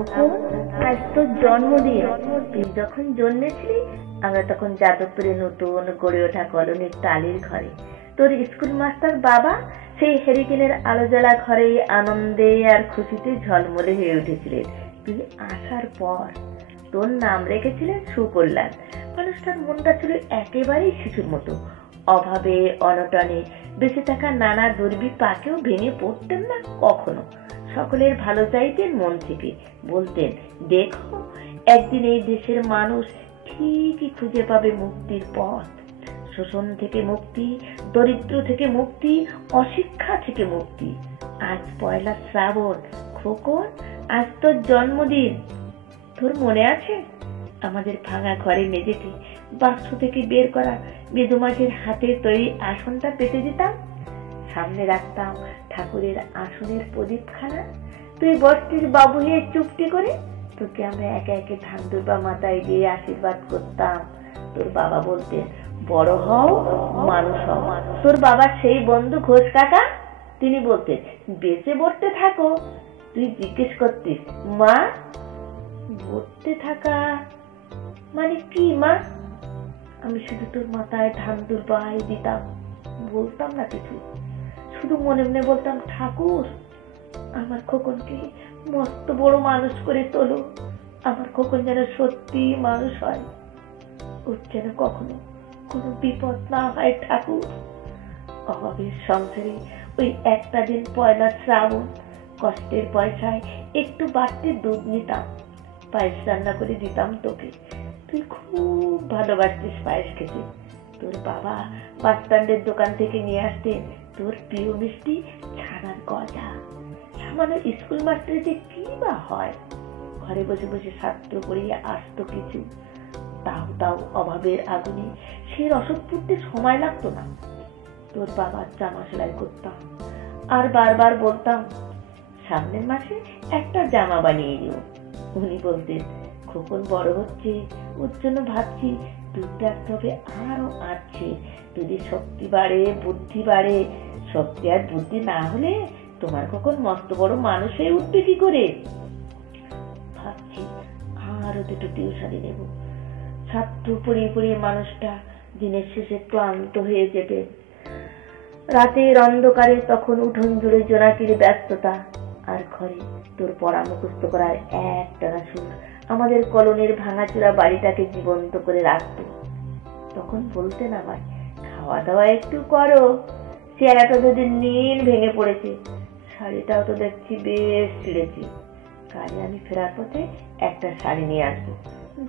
খোকন, আজ তোর জন্মদিন। তুই যখন জন্মেছিলি আমরা তখন যাদবপুরে নতুন গড়ে ওঠা কলোনির টালির ঘরে তোর স্কুল মাস্টার বাবা সেই হেরিকেনের আলো জ্বালা ঘরে আনন্দে আর খুশিতে ঝলমলে হয়ে উঠেছিলেন। তুই আসার পর তোর নাম রেখেছিলেন সুকল্যাণ। মানুষটার মনটা ছিল একেবারেই শিশুর মতো, অভাবে অনটনে বেঁচে থাকা নানা দুর্বিপাকেও ভেঙে পড়তেন না কখনো। সকলের ভালো চাইতেন মন থেকে, বলতেন দেখো একদিন এই দেশের মানুষ ঠিকই খুঁজে পাবে মুক্তির পথ, শোষণ থেকে মুক্তি, দরিদ্র থেকে মুক্তি, অশিক্ষা থেকে মুক্তি। আজ পয়লা শ্রাবণ খোকন, আজ তোর জন্মদিন। তোর মনে আছে আমাদের ভাঙা ঘরে মেঝেতে বাক্স থেকে বের করা বেদু মাছের হাতে তৈরি আসনটা পেতে দিতাম, সামনে রাখতাম ঠাকুরের আসনের প্রদীপখানা, তুই বসতিস বাবু হয়ে চুপটি করে, তোকে আমরা একে একে ধান দুর্বা মাথায় দিয়ে আশীর্বাদ করতাম। তোর বাবা বলতেন বড় হও মানুষ হও। তোর বাবা সেই বন্ধু ঘোষ কাকা, তিনি বলতেন বেঁচে বসতে থাকো। তুই জিজ্ঞেস করতিস মা বসতে থাকা মানে কি মা? আমি শুধু তোর মাথায় ধান দুর্বাই দিতাম, বলতাম না কিছু, শুধু মনে মনে বলতাম ঠাকুর আমার খোকনকে মস্ত বড় মানুষ করে তোলো, আমার খোকন যেন সত্যি মানুষ হয়, ওর যেন কখনো কোনো বিপদ না হয় ঠাকুর। অভাবের সংসারে ওই একটা দিন পয়লা শ্রাবণ কষ্টের পয়সায় একটু বাড়তি দুধ নিতাম, পায়েস রান্না করে দিতাম তোকে, তুই খুব ভালোবাসতিস পায়েস খেতে। তোর বাবা বাস স্ট্যান্ডের দোকান থেকে নিয়ে আসতেন তোর প্রিয় মিষ্টি ছানার গজা। সামান্য স্কুল মাস্টারে যে কি বা হয়, ঘরে বসে বসে ছাত্র পড়িয়ে আসতো কিছু, তাও অভাবের আগুনে সে রসদ পুড়তে সময় লাগতো না। তোর বাবার জামা সেলাই করতাম আর বারবার বলতাম সামনের মাসে একটা জামা বানিয়ে দিও। উনি বলতেন খোকন বড় হচ্ছে, ওর জন্য ভাবছি দুধ রাখতে হবে আরো আছে, যদি শক্তি বাড়ে বুদ্ধি বাড়ে, শক্তি আর বুদ্ধি না হলে তোমার কখন মস্ত বড় মানুষ হয়ে উঠবে কি করে। ভাবছি আরো দুটো টিউশনি নেব, ছাত্র পড়িয়ে পড়িয়ে মানুষটা দিনের শেষে ক্লান্ত হয়ে যেতে। রাতের অন্ধকারে তখন উঠোন জুড়ে জোনাকির ব্যস্ততা, আর ঘরে তোর পড়া মুখস্থ করার একটানা সুর আমাদের কলোনির ভাঙাচোরা বাড়িটাকে জীবন্ত করে রাখতো। তখন বলতেন আবার খাওয়া দাওয়া একটু করো, চেহারাটা যদি নীল ভেঙে পড়েছে, শাড়িটাও তো দেখছি বেশ ছিঁড়েছি, কাজে আমি ফেরার পথে একটা শাড়ি নিয়ে আসবো,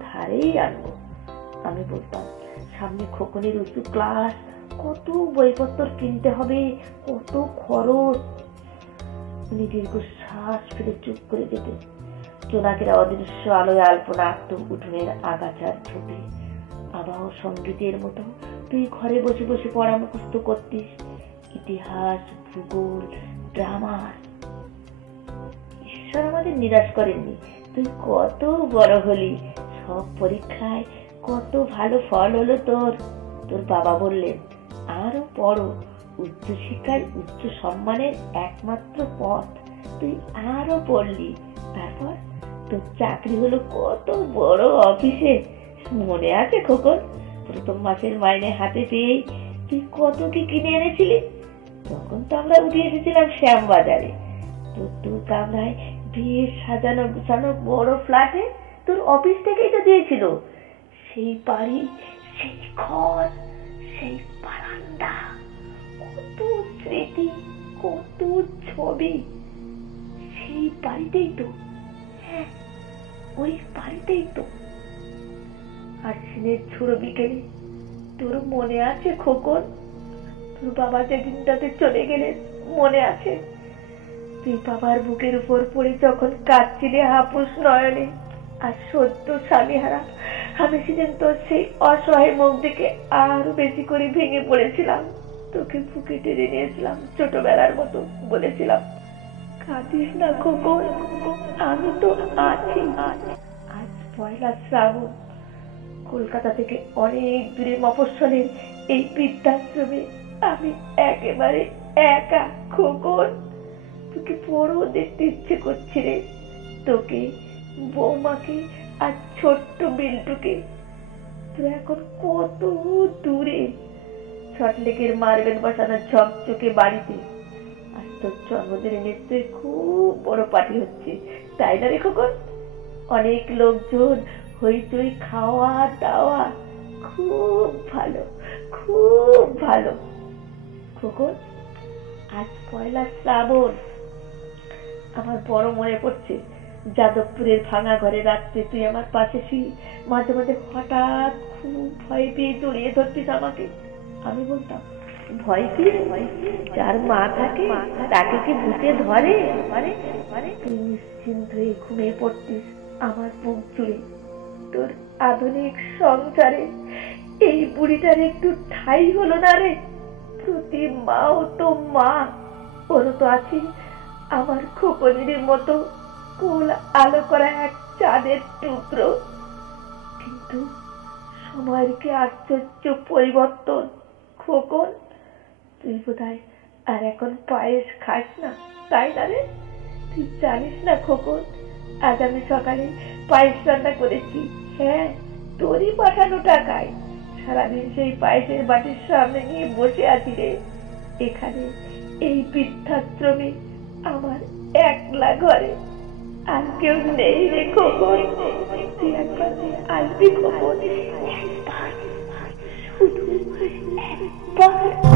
ধারেই আনবো। আমি বলতাম সামনে খোকনের উঁচু ক্লাস, কত বইপত্র কিনতে হবে, কত খরচ। উনি দীর্ঘ শ্বাস ফেলে চুপ করে যেতেন। জোনাকেরা অদৃশ্য আলোয় আলপনা আঁকত উঠোনের আগাছার ছোটে। আবহ সঙ্গীতের মতো তুই ঘরে বসে বসে পড়া মুখস্থ করতিস, ইতিহাস ভূগোল ড্রামা। ঈশ্বর আমাদের নিরাশ করেননি, তুই কত বড় হলি, সব পরীক্ষায় কত ভালো ফল হলো তোর। তোর বাবা বললেন আরো পড়ো, উচ্চশিক্ষায় উচ্চ সম্মানের একমাত্র পথ। তুই আরো পড়লি, তারপর তোর চাকরি হলো কত বড় অফিসে। মনে আছে খোকন প্রথম মাসের মাইনে হাতে পেয়ে তুই কত কি কিনে এনেছিলি? তখন তো আমরা উঠে এসেছিলাম শ্যামবাজারে, তোর দু কামরায় বেশ সাজানো গুছানো বড় ফ্ল্যাটে তোর অফিস থেকেই তো দিয়েছিল। সেই বাড়ি, সেই ঘর, সেই বারান্দা, কত স্মৃতি, কত ছবি। সেই বাড়িতেই তো, হ্যাঁ ওই বাড়িতেই তো। আশ্বিনের ঝুড়ো বিকেলে তোর মনে আছে খোকন, তোর বাবা যেদিনটাতে চলে গেলেন মনে আছে? তুই বাবার বুকের উপর পড়ে যখন কাঁদছিলি হাপুস নয়নে, আর সদ্য স্বামী হারা আমি সেদিন তোর সেই অসহায় মুখ দেখে আরো বেশি করে ভেঙে পড়েছিলাম। তোকে বুকে টেনে নিয়েছিলাম ছোটবেলার মতো, বলেছিলাম কাঁদিস না খোকন, আমি তো আছি। আজ পয়লা শ্রাবণ, কলকাতা থেকে অনেক দূরে মফস্বলের এই বৃদ্ধাশ্রমে আমি একেবারে একা খোকন। তোকে বড় দেখতে ইচ্ছে করছে রে, তোকে বৌমাকে আর ছোট্ট বিল্টুকে। তুই এখন কত দূরে, সল্টলেকের মার্বেল বসানো ঝকঝকে বাড়িতে। আর তোর জন্মদিনে নিশ্চয়ই খুব বড় পার্টি হচ্ছে, তাই না রে খোকন? অনেক লোকজন, হইচই, খাওয়া দাওয়া, খুব ভালো, খুব ভালো। খোকন, আজ পয়লা শ্রাবণ। আমার বড় মনে পড়ছে যাদবপুরের ভাঙা ঘরে রাত্রে তুই আমার পাশে ছিল। মাঝে মাঝে হঠাৎ খুব ভয় পেয়ে জড়িয়ে ধরতিস আমাকে। আমি বলতাম, ভয় কি, যার মা থাকে তাকে কি ভূতে ধরে? তুই নিশ্চিন্ত হয়ে ঘুমিয়ে পড়তিস আমার বুক জুড়ে। তোর আধুনিক সংসারে এই বুড়িটার একটু ঠাই হলো না রে। প্রতি মাও তো মা, ওরও তো আছে আমার খোকনের মতো কোল আলো করা এক চাঁদের টুকরো। কিন্তু সময়ের কি আশ্চর্য পরিবর্তন খোকন। তুই বোধহয় আর এখন পায়েস খাস না, তাই না রে? তুই জানিস না খোকন, আজ আমি সকালে পায়েস রান্না করেছি। হ্যাঁ, তোরই পাঠানো টাকায়। সারাদিন সেই পায়েসের বাটির সামনে নিয়ে বসে আছি রে। এখানে এই বৃদ্ধাশ্রমে আমার একলা ঘরে আর কেউ নেই রে খোকন। তুই একবার আসবি খোকন, একবার, শুধু একবার।